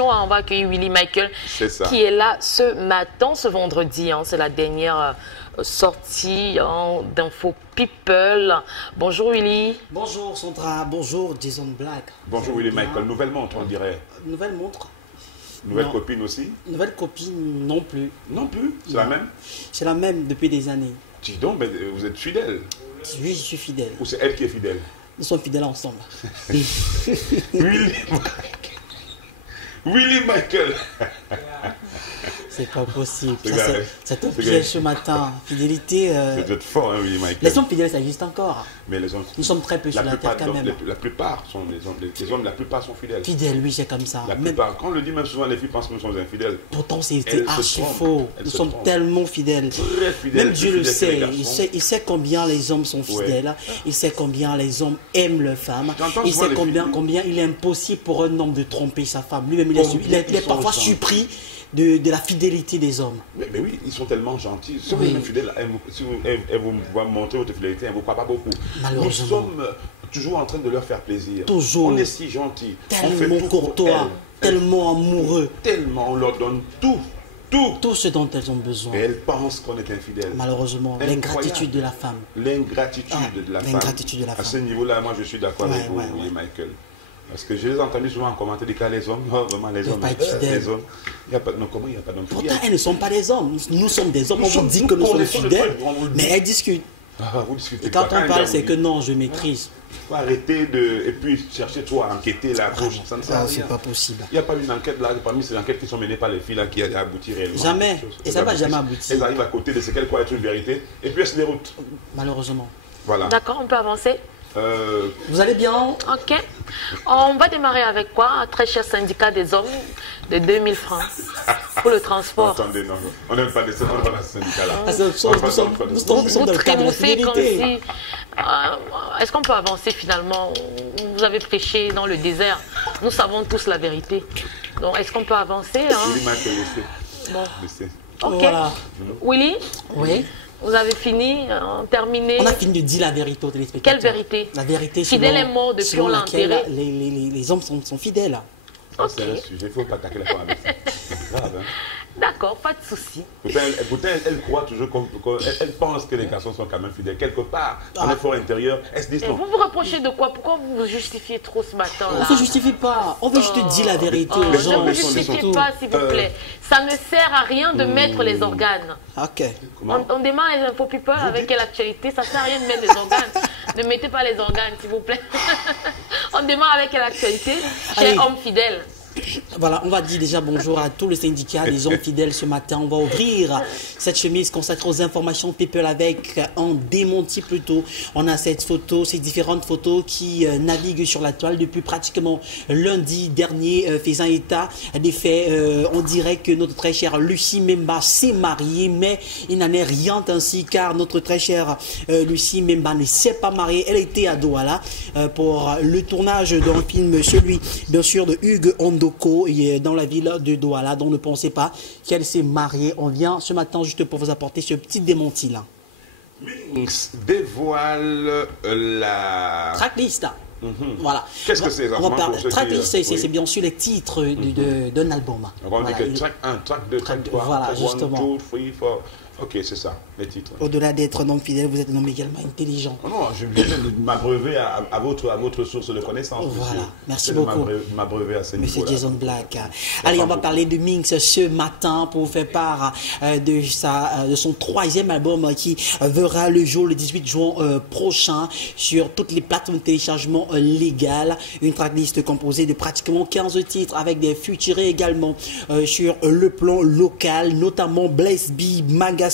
On va accueillir Willy Michael qui est là ce matin, ce vendredi. C'est la dernière sortie d'Info People. Bonjour Willy. Bonjour Sandra, bonjour Jason Black. Bonjour Willy Michael. Nouvelle montre, on dirait. Nouvelle montre. Nouvelle copine aussi? Nouvelle copine non plus. Non plus? C'est la même? C'est la même depuis des années. Dis donc, mais vous êtes fidèle? Oui, je suis fidèle. Ou c'est elle qui est fidèle? Nous sommes fidèles ensemble. Willy Michael. C'est pas possible. C'est un piège ce matin. Fidélité. Vous êtes fort, hein, Willy Michael. Les hommes fidèles, ça existe encore. Mais les hommes, nous sommes très peu sur la terre quand même. La plupart sont les hommes, la plupart sont fidèles. Fidèles, oui, c'est comme ça. La plupart. Quand on le dit, même souvent, les filles pensent que nous sommes infidèles. Pourtant, c'est archi faux. Nous sommes tellement fidèles. Très fidèles. Même Dieu le sait. Il sait combien les hommes sont fidèles. Il sait combien les hommes aiment leurs femmes. Il sait combien il est impossible pour un homme de tromper sa femme. Lui-même, il est parfois surpris de la fidélité des hommes. Mais oui, ils sont tellement gentils. Si vous êtes fidèle, si vous montrez votre fidélité, elle ne vous croit pas beaucoup. Nous sommes toujours en train de leur faire plaisir. Toujours. On est si gentils. Tellement courtois, tellement amoureux. Tellement, on leur donne tout. Tout ce dont elles ont besoin. Et elles pensent qu'on est infidèle. Malheureusement, l'ingratitude de la femme. L'ingratitude de la femme. L'ingratitude de la femme. À ce niveau-là, moi je suis d'accord avec vous, Willy Michael. Parce que je les ai entendus souvent en commentaire des cas, les hommes, vraiment les hommes, il n'y a pas d'hommes fidèles. Pourtant, elles ne sont pas des hommes. Nous sommes des hommes. On vous dit que nous sommes fidèles, mais elles discutent. Vous discutez. Et quand on parle, c'est que non, je maîtrise. Il faut arrêter et puis chercher toi à enquêter là. Ça ne sert à rien. C'est pas possible. Il n'y a pas une enquête là, parmi ces enquêtes qui sont menées par les filles là qui a abouti réellement. Jamais. Et ça ne va jamais aboutir. Elles arrivent à côté de ce qu'elles croient être une vérité et puis elles se déroutent. Malheureusement. Voilà. D'accord, on peut avancer. Vous allez bien? Ok. On va démarrer avec quoi? Un très cher syndicat des hommes de 2000 francs pour le transport. Attendez, non. On n'aime pas les syndicats là. Nous sommes dans le cadre de la fidélité. Est-ce qu'on peut avancer finalement? Vous avez prêché dans le désert. Nous savons tous la vérité. Donc, est-ce qu'on peut avancer? Bon. Ok. Voilà. Willy? Oui. Vous avez fini, terminé. On a fini de dire la vérité aux téléspectateurs. Quelle vérité? La vérité fidèle est mort depuis on l'a enterré. Les hommes sont fidèles. C'est un sujet, il ne faut pas attaquer la femme avec ça. C'est grave, hein? D'accord, pas de souci. Pourtant, elle croit toujours elle pense que les garçons sont quand même fidèles. Quelque part, dans l'effort intérieur, elles se disent non. Vous vous reprochez de quoi? Pourquoi vous vous justifiez trop ce matin là? On ne se justifie pas. On veut juste dire la vérité aux gens. Ne vous justifiez pas, s'il vous plaît. Ça ne sert à rien de mettre les organes. Ok. On démarre les infos people avec quelle actualité? Ça ne sert à rien de mettre les organes. Ne mettez pas les organes, s'il vous plaît. On démarre avec quelle actualité? Cher homme fidèle. Voilà, on va dire déjà bonjour à tous les syndicats des hommes fidèles ce matin. On va ouvrir cette chemise consacrée aux informations people avec un démenti plutôt. On a cette photo, ces différentes photos qui naviguent sur la toile depuis pratiquement lundi dernier, faisant état des faits. On dirait que notre très chère Lucie Memba s'est mariée, mais il n'en est rien ainsi car notre très chère Lucie Memba ne s'est pas mariée. Elle était à Douala pour le tournage d'un film, celui bien sûr de Hugues Ondo dans la ville de Douala, dont ne pensez pas qu'elle s'est mariée. On vient ce matin juste pour vous apporter ce petit démenti là. Minx dévoile la tracklist. Voilà. Qu'est-ce que c'est exactement? Tracklist, c'est bien sûr les titres d'un album. On dit que track 2, track 3, voilà, justement. 1, 2, 3, 4. Ok, c'est ça, les titres. Au-delà d'être un homme fidèle, vous êtes un homme également intelligent. Non, je viens de m'abreuver à votre source de connaissances. Voilà, merci beaucoup. M'abreuver à ce niveau-là. Monsieur Jason Black. Allez, on va parler de Minx ce matin pour vous faire part de son 3e album qui verra le jour le 18 juin prochain sur toutes les plateformes de téléchargement légales. Une tracklist composée de pratiquement 15 titres avec des futurés également sur le plan local, notamment Blaze B, Maga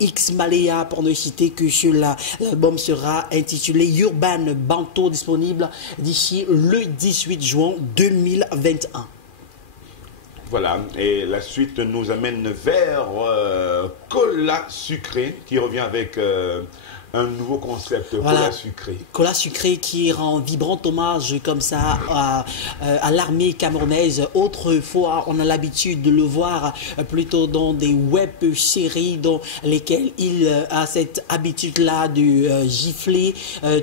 X Malaya, pour ne citer que cela. L'album sera intitulé Urban Banto, disponible d'ici le 18 juin 2021. Voilà, et la suite nous amène vers Cola Sucré, qui revient avec un nouveau concept, voilà. Cola sucré. Cola sucré qui rend vibrant hommage comme ça à l'armée camerounaise. Autrefois, on a l'habitude de le voir plutôt dans des web-séries dans lesquelles il a cette habitude-là de gifler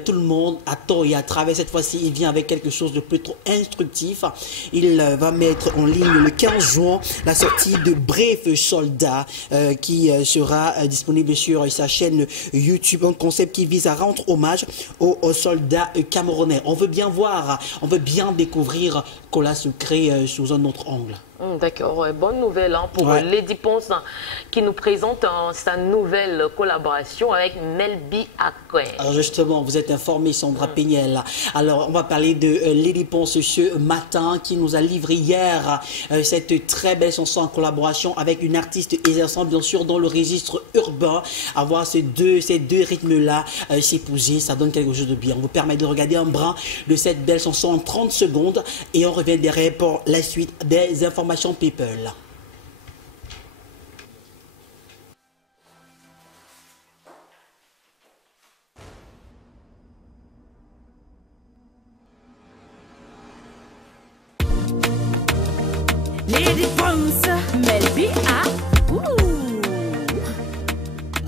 tout le monde à tort et à travers. Cette fois-ci, il vient avec quelque chose de plutôt instructif. Il va mettre en ligne le 15 juin la sortie de Bref Soldat qui sera disponible sur sa chaîne YouTube. Un concept qui vise à rendre hommage aux soldats camerounais. On veut bien voir, on veut bien découvrir Cola sucré sous un autre angle. D'accord, bonne nouvelle hein, pour Lady Ponce hein, qui nous présente sa nouvelle collaboration avec Melby Akwe. Alors justement, vous êtes informé, Sandra Péniel. Alors on va parler de Lady Ponce ce matin qui nous a livré hier cette très belle chanson en collaboration avec une artiste exerçant bien sûr dans le registre urbain. Avoir ces deux rythmes-là s'épouser, ça donne quelque chose de bien. On vous permet de regarder un brin de cette belle chanson en 30 secondes et on revient derrière pour la suite des informations people. Lady Ponce, Melby A.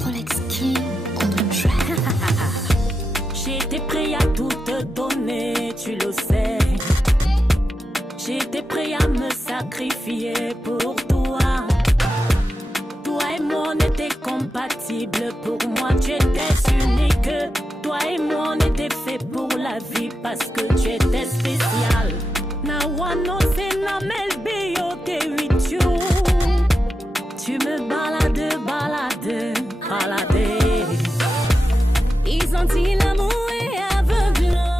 Rolex King on the track. J'étais prêt à tout te donner, tu le sais. J'étais prêt à me sacrifier pour toi. Toi et moi, on était compatibles. Pour moi, tu étais unique. Toi et moi, on était faits pour la vie parce que tu étais spécial. Nawano, c'est na Melby, oh, t'es huit. Tu me balades. Ils ont dit l'amour est aveuglant.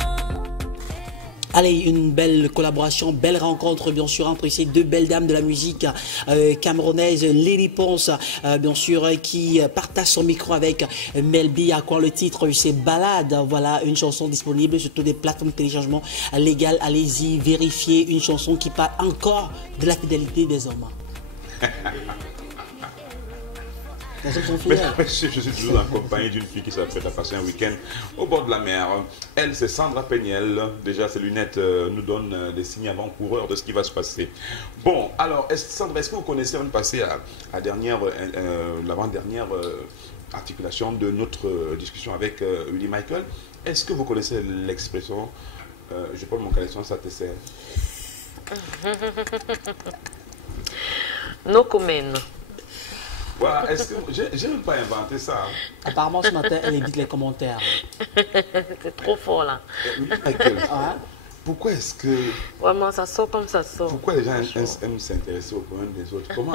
Allez, une belle collaboration, belle rencontre bien sûr entre ces deux belles dames de la musique camerounaise, Lady Ponce bien sûr qui partage son micro avec Melby Akwe. Le titre c'est Balade, voilà une chanson disponible sur toutes les plateformes de téléchargement légales. Allez-y, vérifiez, une chanson qui parle encore de la fidélité des hommes. Mais je suis toujours en compagnie d'une fille qui s'apprête à passer un week-end au bord de la mer. Elle, c'est Sandra Péniel. Déjà, ses lunettes nous donnent des signes avant-coureurs de ce qui va se passer. Bon, alors, Sandra, est-ce que vous connaissez, avant de passer à l'avant-dernière articulation de notre discussion avec Willie Michael, est-ce que vous connaissez l'expression je prends mon caleçon, ça te sert? No comment. Voilà, est-ce que j'ai même pas inventé ça? Apparemment ce matin elle édite les commentaires. C'est trop fort là. Michael, pourquoi est-ce que... Vraiment ça sort comme ça sort. Pourquoi les gens aiment s'intéresser aux problèmes des autres? Comment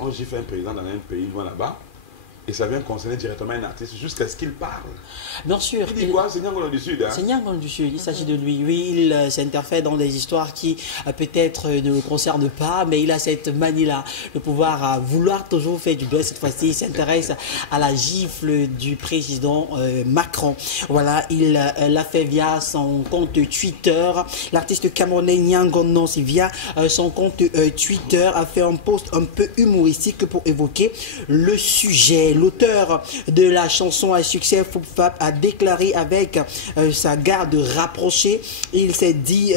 on gifle un président dans un pays loin là-bas et ça vient concerner directement un artiste jusqu'à ce qu'il parle? Bien sûr. Il dit quoi? C'est Niangolo du Sud. Hein? C'est Niangolo du Sud, il s'agit de lui. Oui, il s'interfère dans des histoires qui peut-être ne le concernent pas, mais il a cette manie-là de pouvoir vouloir toujours faire du buzz. Cette fois-ci, il s'intéresse à la gifle du président Macron. Voilà, il l'a fait via son compte Twitter. L'artiste camerounais Niangolo, via son compte Twitter, a fait un post un peu humoristique pour évoquer le sujet. L'auteur de la chanson à succès Foup Fap a déclaré avec sa garde rapprochée, il s'est dit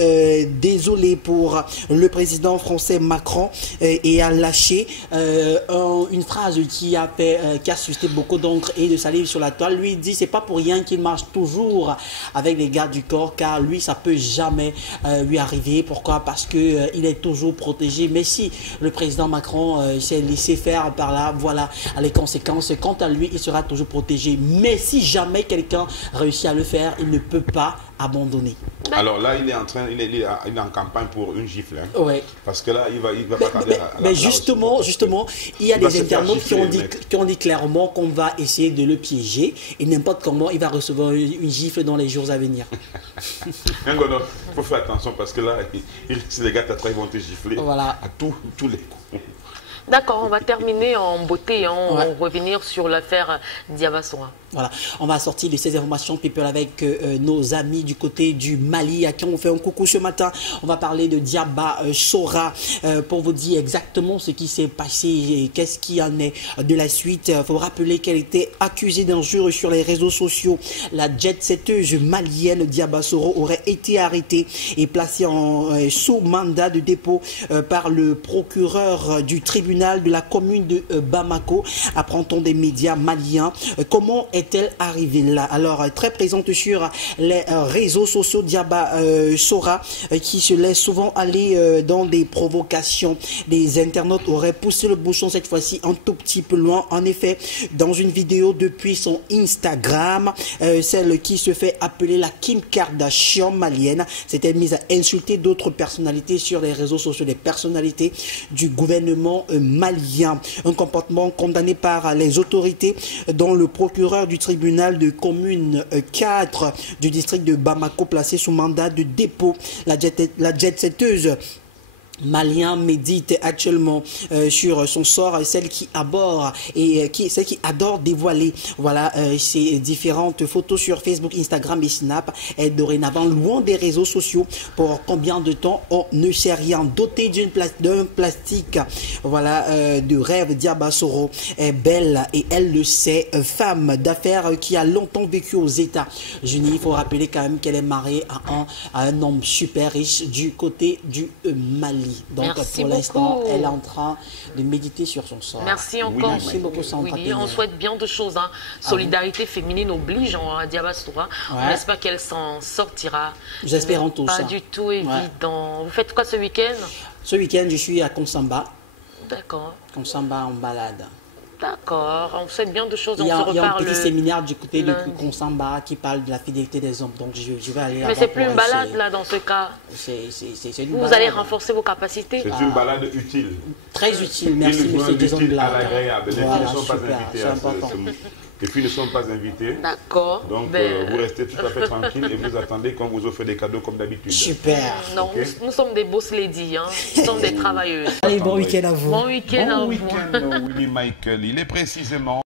désolé pour le président français Macron et a lâché une phrase qui a suscité beaucoup d'encre et de salive sur la toile. Lui dit c'est pas pour rien qu'il marche toujours avec les gardes du corps, car lui ça peut jamais lui arriver. Pourquoi? Parce que il est toujours protégé. Mais si le président Macron s'est laissé faire par là, voilà les conséquences. Quant à lui, il sera toujours protégé. Mais si jamais quelqu'un réussit à le faire, il ne peut pas abandonner. Alors là, il est en campagne pour une gifle. Hein. Ouais. Parce que là, il va pas tarder à mais justement, il y a des internautes qui ont dit clairement qu'on va essayer de le piéger et n'importe comment, il va recevoir une gifle dans les jours à venir. Il faut faire attention parce que là, si les gars ils vont te gifler voilà. À tous les coups. D'accord, on va terminer en beauté, on va revenir sur l'affaire Diabasoa. Voilà, on va sortir de ces informations people avec nos amis du côté du Mali à qui on fait un coucou ce matin. On va parler de Diaba Sora pour vous dire exactement ce qui s'est passé et qu'est-ce qui en est de la suite. Il faut rappeler qu'elle était accusée d'injures sur les réseaux sociaux. La jet-setteuse malienne Diaba Sora aurait été arrêtée et placée sous mandat de dépôt par le procureur du tribunal de la commune de Bamako. Apprend-on des médias maliens. Comment est-elle arrivée là? Alors, très présente sur les réseaux sociaux, Diaba Sora, qui se laisse souvent aller dans des provocations. Des internautes auraient poussé le bouchon cette fois-ci un tout petit peu loin. En effet, dans une vidéo depuis son Instagram, celle qui se fait appeler la Kim Kardashian malienne s'était mise à insulter d'autres personnalités sur les réseaux sociaux, des personnalités du gouvernement malien. Un comportement condamné par les autorités, dont le procureur du tribunal de commune 4 du district de Bamako placé sous mandat de dépôt. La jet-setteuse malien médite actuellement sur son sort, celle qui aborde et celle qui adore dévoiler ces différentes photos sur Facebook, Instagram et Snap est dorénavant loin des réseaux sociaux. Pour combien de temps on ne sait rien. Dotée d'un plastique de rêve, Diaba Sora est belle et elle le sait. Femme d'affaires qui a longtemps vécu aux États-Unis. Il faut rappeler quand même qu'elle est mariée à un homme super riche du côté du Mali. Donc merci pour l'instant, beaucoup. elle est en train de méditer sur son sort. Merci encore. Merci beaucoup, Sandra. Oui, on souhaite bien de choses. Hein. Solidarité féminine oblige à Diaba Sora. On espère qu'elle s'en sortira. J'espère en tout ça. Pas du tout évident. Vous faites quoi ce week-end? Ce week-end, je suis à Konsamba. D'accord. Konsamba en balade. D'accord, on souhaite bien de choses. Il y a un petit séminaire du côté de Konsamba qui parle de la fidélité des hommes. Donc je vais aller. Mais c'est plus une balade là dans ce cas. Vous allez renforcer vos capacités. C'est une balade utile. Très utile, merci monsieur Jason Black. Agréable. Voilà, ne sont pas invités. c'est important. Les filles ne sont pas invitées. D'accord. Donc vous restez tout à fait tranquille et vous attendez qu'on vous offre des cadeaux comme d'habitude. Super. Non, nous sommes des boss ladies, hein. Nous sommes des travailleuses. Allez, bon week-end à vous. Bon week-end à vous. Bon week-end, Willy Michael. Il est précisément